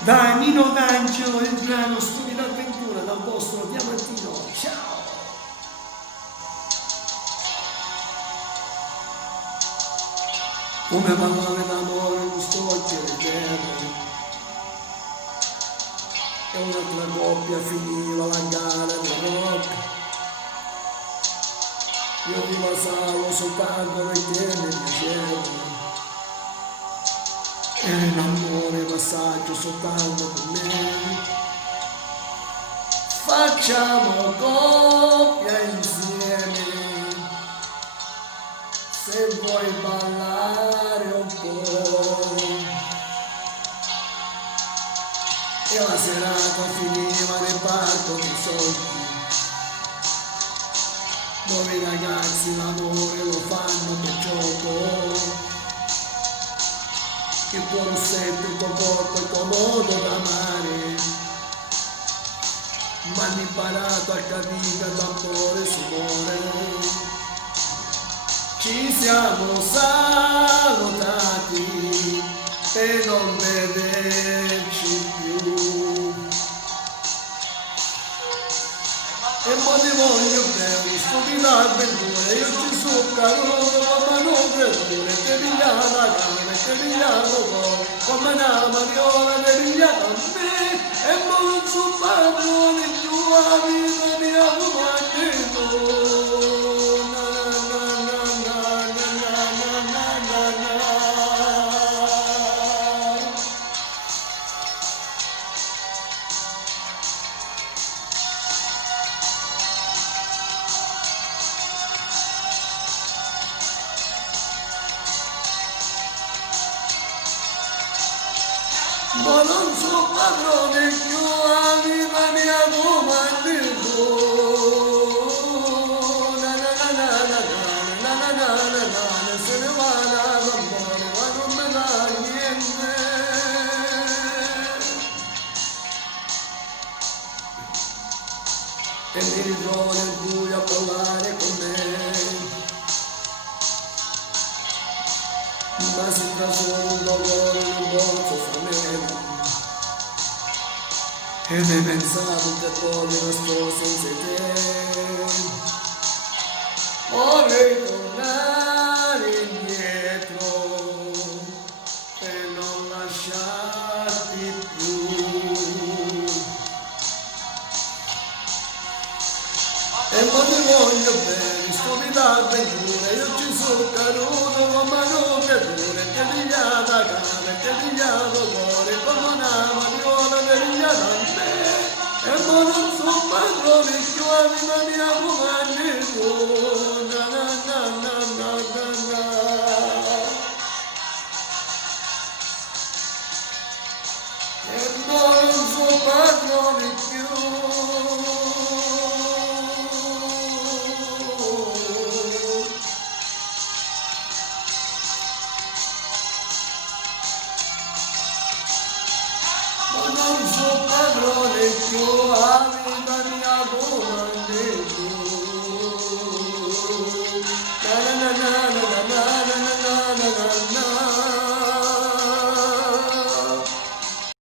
Da Nino D'Angelo il brano Stupida avventura dal vostro Diamantino. Ciao! Come parlare d'amore non sto a chiedere. E un'altra coppia finiva la gara di rock. Io ti passavo soltanto perché mi piaceva. E l'amore passaggio soltanto per me. Facciamo coppia insieme, se vuoi ballare un po'. E la serata finiva nel parco dei soldi, dove i ragazzi l'amore lo fanno per gioco. Il tuo rossetto, il tuo corpo è comodo da amare, ma hanno imparato a capire l'amore e sudore. Ci siamo salutati per non vederci più. E mo ti voglio bene, stupida avventura, io ci sono caduto, ma non credo, te pigliamo la cane, te pigliamo cuore, come una mariola, te pigliamo a me, e mo non so padrone, tua vita mia comandino. Ma non so padrone più la vita mia comandino. Na na na na na na na na na na, se ne va l'amore, ma non me dà niente. E mi ritrovo nel buio a parlare con me, ma si trasforma un dolore in un bozzo fra ed hai pensato che poi non sto senza te. Vorrei tornare indietro e non lasciarti più. E ma ti voglio bene, stupida avventura, io ci sono caduto come un creatore, ti pigliato a cane, ti pigliato cuore, come una mariola, ti pigliato a me, e ma non so padrone, più la vita mia comandino.